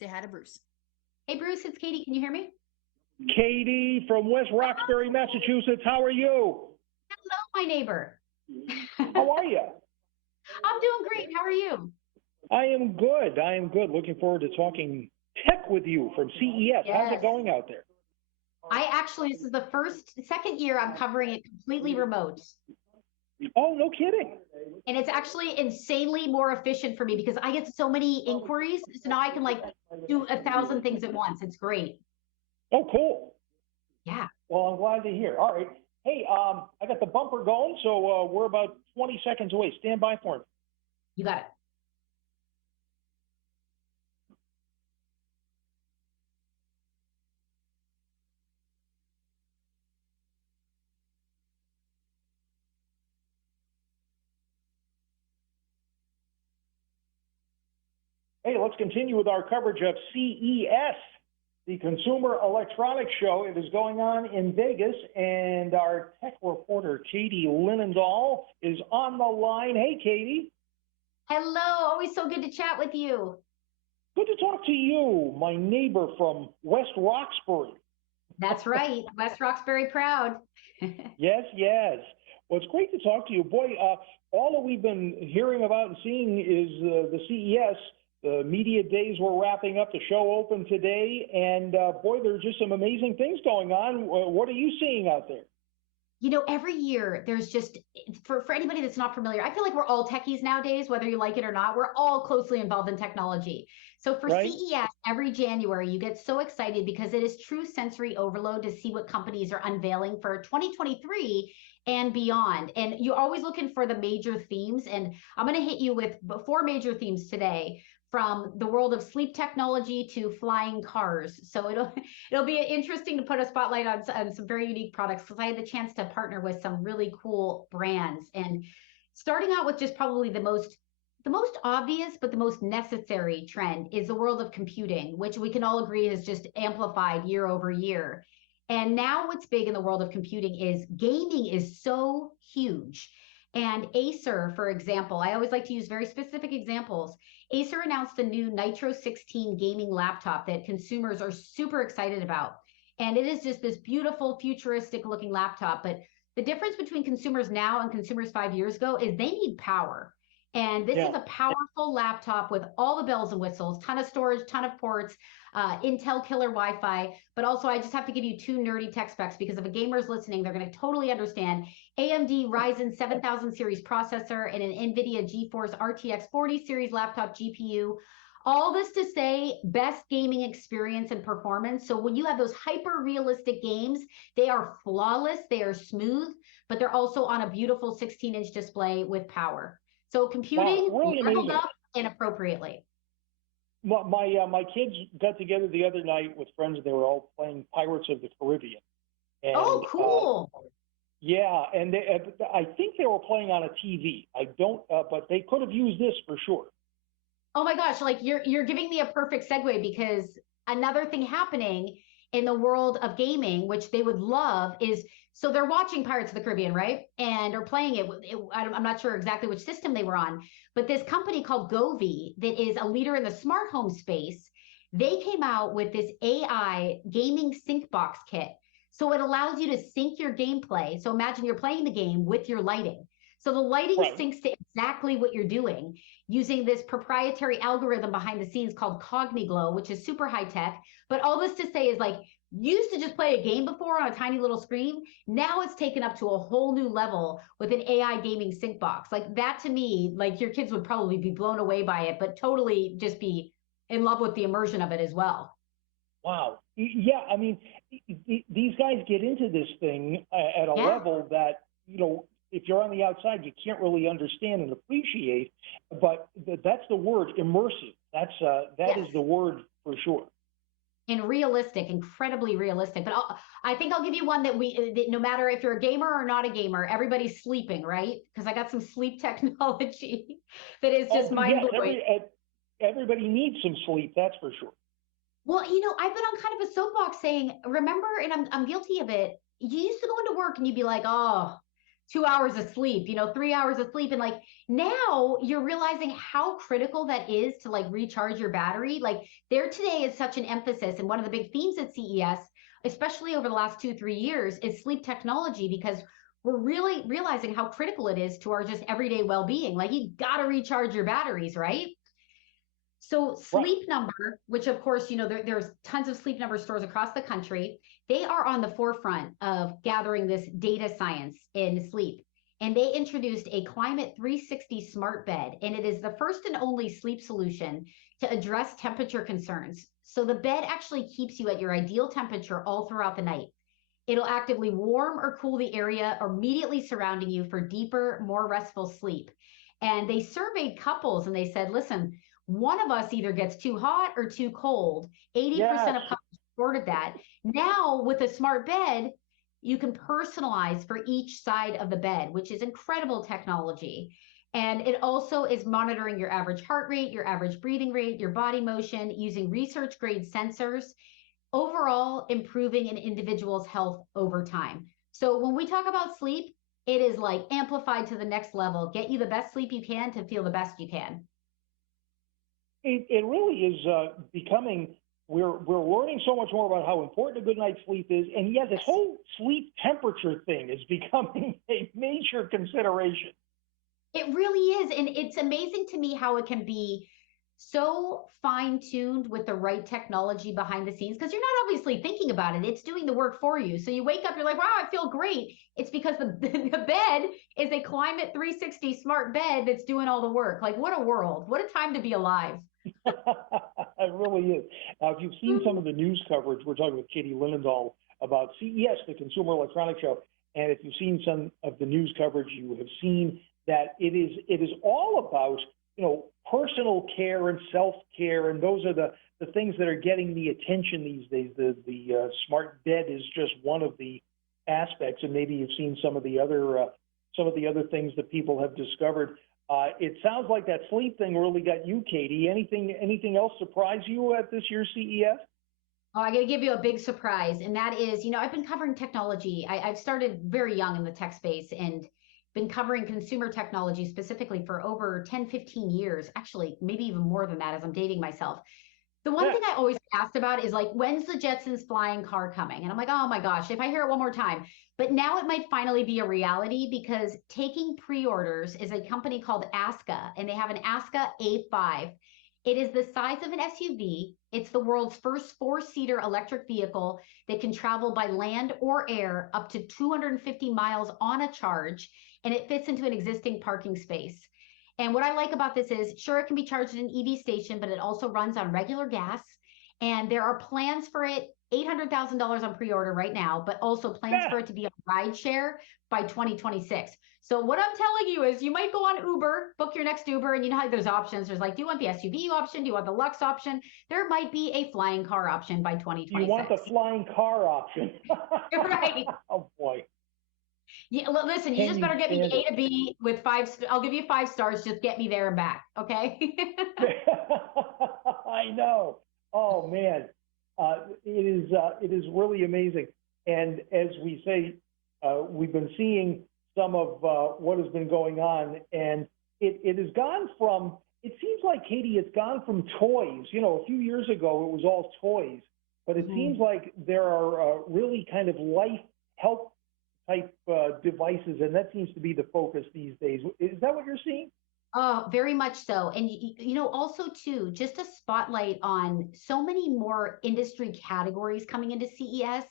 Say hi to Bruce. Hey, Bruce, it's Katie. Can you hear me? Katie from West Roxbury, Massachusetts. How are you? Hello, my neighbor. How are you? I'm doing great. How are you? I am good. I am good. Looking forward to talking tech with you from CES. How's it Yes. going out there? This is the second year I'm covering it completely remote. Oh, no kidding. And it's actually insanely more efficient for me because I get so many inquiries. So now I can do 1,000 things at once. It's great. Oh, cool. Yeah. Well, I'm glad to hear. All right. Hey, I got the bumper going, so we're about 20 seconds away. Stand by for me. You got it. Hey, let's continue with our coverage of CES, the Consumer Electronics Show. It is going on in Vegas, and our tech reporter, Katie Linendoll, is on the line. Hey, Katie. Hello. Always so good to chat with you. Good to talk to you, my neighbor from West Roxbury. That's right. West Roxbury proud. Yes, yes. Well, it's great to talk to you. Boy, all that we've been hearing about and seeing is the CES. The media days were wrapping up. The show opened today. And boy, there's just some amazing things going on. What are you seeing out there? Every year there's just, for anybody that's not familiar, I feel like we're all techies nowadays, whether you like it or not. We're all closely involved in technology. So for Right? CES, every January, you get so excited because it is true sensory overload to see what companies are unveiling for 2023 and beyond. And you're always looking for the major themes. And I'm going to hit you with 4 major themes today, from the world of sleep technology to flying cars. So it'll be interesting to put a spotlight on some very unique products, because I had the chance to partner with some really cool brands. And starting out with just probably the most obvious but the most necessary trend is the world of computing, which we can all agree has just amplified year over year. And now what's big in the world of computing is gaming is so huge. And Acer, for example, I always like to use very specific examples. Acer announced the new Nitro 16 gaming laptop that consumers are super excited about. And it is just this beautiful, futuristic looking laptop. But the difference between consumers now and consumers 5 years ago is they need power. And this is a powerful laptop with all the bells and whistles, ton of storage, ton of ports, Intel killer Wi-Fi. But also, I just have to give you 2 nerdy tech specs, because if a gamer's listening, they're going to totally understand. AMD Ryzen 7000 series processor and an NVIDIA GeForce RTX 40 series laptop GPU. All this to say, best gaming experience and performance. So when you have those hyper realistic games, they are flawless, they are smooth, but they're also on a beautiful 16-inch display with power. So computing leveled up inappropriately. My kids got together the other night with friends, and they were all playing Pirates of the Caribbean. And, oh, cool. Yeah, and I think they were playing on a TV. I don't, but they could have used this for sure. Oh my gosh, you're giving me a perfect segue, because another thing happening in the world of gaming, which they would love, is, so they're watching Pirates of the Caribbean, right? And are playing it. I'm not sure exactly which system they were on, but this company called Govee, that is a leader in the smart home space, they came out with this AI gaming sync box kit. So it allows you to sync your gameplay. So imagine you're playing the game with your lighting. So the lighting syncs to exactly what you're doing, using this proprietary algorithm behind the scenes called CogniGlow, which is super high tech. But all this to say is, you used to just play a game before on a tiny little screen. Now it's taken up to a whole new level with an AI gaming sync box. Like that, to me, your kids would probably be blown away by it, but totally just be in love with the immersion of it as well. Wow. Yeah, I mean, these guys get into this thing at a level that, if you're on the outside, you can't really understand and appreciate. But that's the word, immersive. That is the word for sure. And realistic, incredibly realistic. But I think I'll give you one that no matter if you're a gamer or not a gamer, everybody's sleeping, right? Because I got some sleep technology that is just mind-blowing. Yes, everybody needs some sleep, that's for sure. Well, I've been on kind of a soapbox saying, remember, and I'm guilty of it, you used to go into work and you'd be like, oh, 2 hours of sleep, 3 hours of sleep. And like now you're realizing how critical that is to like recharge your battery. Like there today is such an emphasis. And one of the big themes at CES, especially over the last 2, 3 years, is sleep technology, because we're really realizing how critical it is to our just everyday well-being. Like you got to recharge your batteries, right? So Right. Sleep Number, which of course, there's tons of Sleep Number stores across the country, they are on the forefront of gathering this data science in sleep. And they introduced a Climate 360 smart bed, and it is the first and only sleep solution to address temperature concerns. So the bed actually keeps you at your ideal temperature all throughout the night. It'll actively warm or cool the area immediately surrounding you for deeper, more restful sleep. And they surveyed couples and they said, listen, one of us either gets too hot or too cold. 80% Yes. of couples reported that. Now, with a smart bed, you can personalize for each side of the bed, which is incredible technology. And it also is monitoring your average heart rate, your average breathing rate, your body motion using research grade sensors, overall improving an individual's health over time. So when we talk about sleep, it is like amplified to the next level. Get you the best sleep you can to feel the best you can. It really is becoming. We're learning so much more about how important a good night's sleep is, and yeah, this whole sleep temperature thing is becoming a major consideration. It really is. And it's amazing to me how it can be so fine tuned with the right technology behind the scenes, because you're not obviously thinking about it. It's doing the work for you. So you wake up, you're like, wow, I feel great. It's because the bed is a Climate 360 smart bed that's doing all the work. Like, what a world. What a time to be alive. It really is. Now, if you've seen some of the news coverage, we're talking with Katie Linendoll about CES, the Consumer Electronics Show, and if you've seen some of the news coverage, you have seen that it is all about personal care and self care, and those are the things that are getting the attention these days. The smart bed is just one of the aspects, and maybe you've seen some of the other things that people have discovered. It sounds like that sleep thing really got you, Katie. Anything else surprise you at this year's CES? Oh, I got to give you a big surprise. And that is, I've been covering technology. I've started very young in the tech space and been covering consumer technology specifically for over 10, 15 years, actually, maybe even more than that as I'm dating myself. The one Yeah. thing I always asked about is like, when's the Jetsons flying car coming? And I'm like, oh my gosh, if I hear it one more time. But now it might finally be a reality, because taking pre-orders is a company called Aska, and they have an Aska A5. It is the size of an SUV. It's the world's first four-seater electric vehicle that can travel by land or air up to 250 miles on a charge, and it fits into an existing parking space. And what I like about this is, sure, it can be charged at an EV station, but it also runs on regular gas. And there are plans for it, $800,000 on pre-order right now, but also plans Yeah. for it to be on rideshare by 2026. So what I'm telling you is, you might go on Uber, book your next Uber, and you know how there's options. There's like, do you want the SUV option? Do you want the Lux option? There might be a flying car option by You want the 2026. flying car option? Right. Oh boy. Yeah, listen, you Can just you better get me stand to A it? to B with five. I'll give you 5 stars. Just get me there and back. Okay. I know. Oh man, it is really amazing. And as we say, we've been seeing some of what has been going on, and it has gone from. It seems like, Katie, it's gone from toys. A few years ago it was all toys, but it seems Mhm. like there are really kind of life help type devices, and that seems to be the focus these days. Is that what you're seeing? Oh, very much so. And also too, just a spotlight on so many more industry categories coming into CES,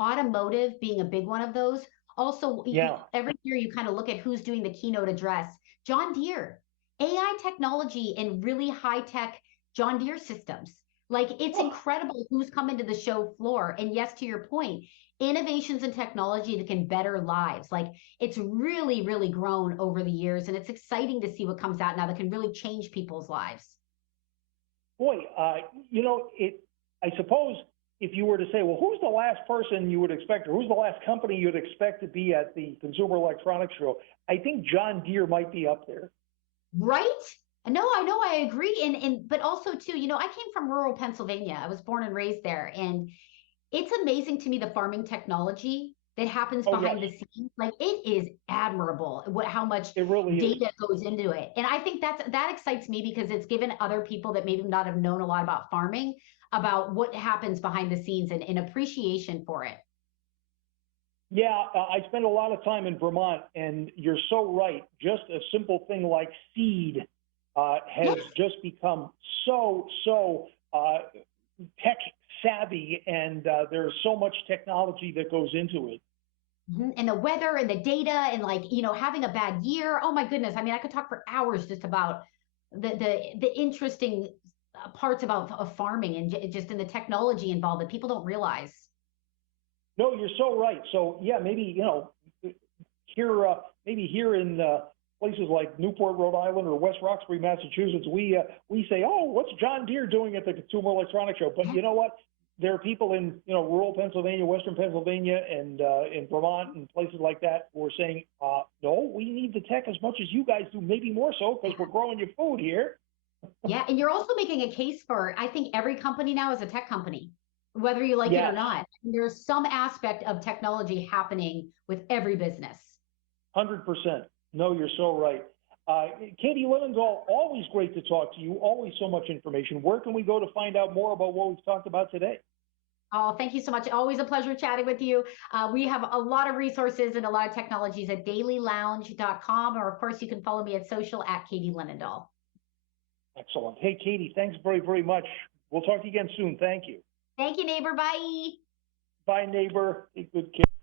automotive being a big one of those. Also, Yeah. every year you kind of look at who's doing the keynote address. John Deere, AI technology and really high tech John Deere systems. Like it's Oh, incredible who's coming to the show floor. And yes, to your point, innovations in technology that can better lives. Like it's really, really grown over the years, and it's exciting to see what comes out now that can really change people's lives. boy, it. I suppose if you were to say, well, who's the last person you would expect, or who's the last company you'd expect to be at the Consumer Electronics Show, I think John Deere might be up there. Right? No, I know, I agree. And but also too, I came from rural Pennsylvania. I was born and raised there. And it's amazing to me the farming technology that happens Oh, yes, behind the scenes, like it is admirable how much it really is. data goes into it. And I think that excites me because it's given other people that maybe not have known a lot about farming about what happens behind the scenes and appreciation for it. Yeah, I spend a lot of time in Vermont, and you're so right. Just a simple thing like seed has Yes. just become so tech savvy, and there's so much technology that goes into it. And the weather and the data and like, having a bad year. Oh my goodness. I mean, I could talk for hours just about the interesting parts about of farming and just in the technology involved that people don't realize. No, you're so right. So yeah, maybe here, maybe here in places like Newport, Rhode Island, or West Roxbury, Massachusetts, we say, oh, what's John Deere doing at the Consumer Electronics Show? But you know what? There are people in rural Pennsylvania, Western Pennsylvania, and in Vermont and places like that who are saying, no, we need the tech as much as you guys do, maybe more so because we're growing your food here. Yeah, and you're also making a case for, I think every company now is a tech company, whether you like it or Yes, not. There's some aspect of technology happening with every business. 100%. No, you're so right. Katie Linendoll, always great to talk to you. Always so much information. Where can we go to find out more about what we've talked about today? Oh, thank you so much. Always a pleasure chatting with you. We have a lot of resources and a lot of technologies at dailylounge.com, or of course, you can follow me at social at Katie Linendoll. Excellent. Hey, Katie, thanks very much. We'll talk to you again soon. Thank you. Thank you, neighbor. Bye. Bye, neighbor. Take good care.